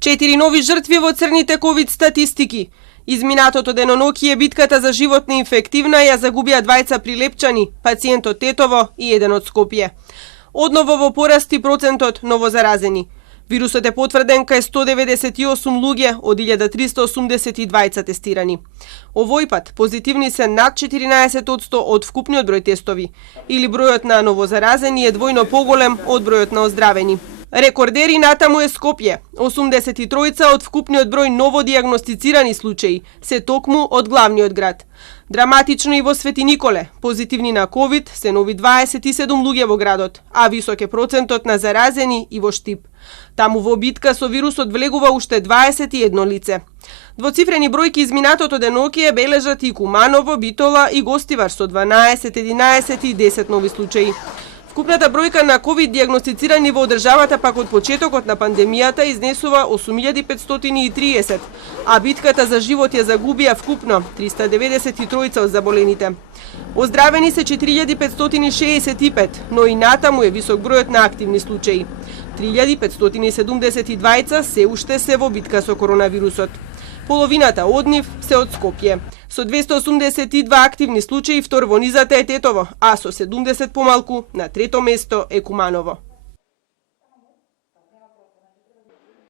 4 нови жртви во црните ковид статистики. Изминатото денонокие битката за живот неинфективна ја загубија двајца прилепчани, пациент од Тетово и еден од Скопје. Одново во порасти процентот новозаразени. Вирусот е потврден кај 198 луѓе од 1382 тестирани. Овој пат позитивни се над 14% од вкупниот број тестови, или бројот на новозаразени е двојно поголем од бројот на оздравени. Рекордери натаму е Скопје. 83 од вкупниот број новодиагностицирани случаи се токму од главниот град. Драматично и во Свети Николе. Позитивни на ковид се нови 27 луѓе во градот, а висок е процентот на заразени и во Штип. Таму во битка со вирусот влегува уште 21 лице. Двоцифрени бројки изминатото денокие бележат и Куманово, Битола и Гостивар со 12, 11 и 10 нови случаи. Вкупната бројка на ковид диагностицирани во државата пак од почетокот на пандемијата изнесува 8530, а битката за живот ја загубија вкупно 393 од заболените. Оздравени се 4565, но и натаму е висок бројот на активни случаи. 3572 се уште се во битка со коронавирусот. Половината од нив се од Скопје. Со 282 активни случаи втор во низата е Тетово, а со 70 помалку на трето место е Куманово.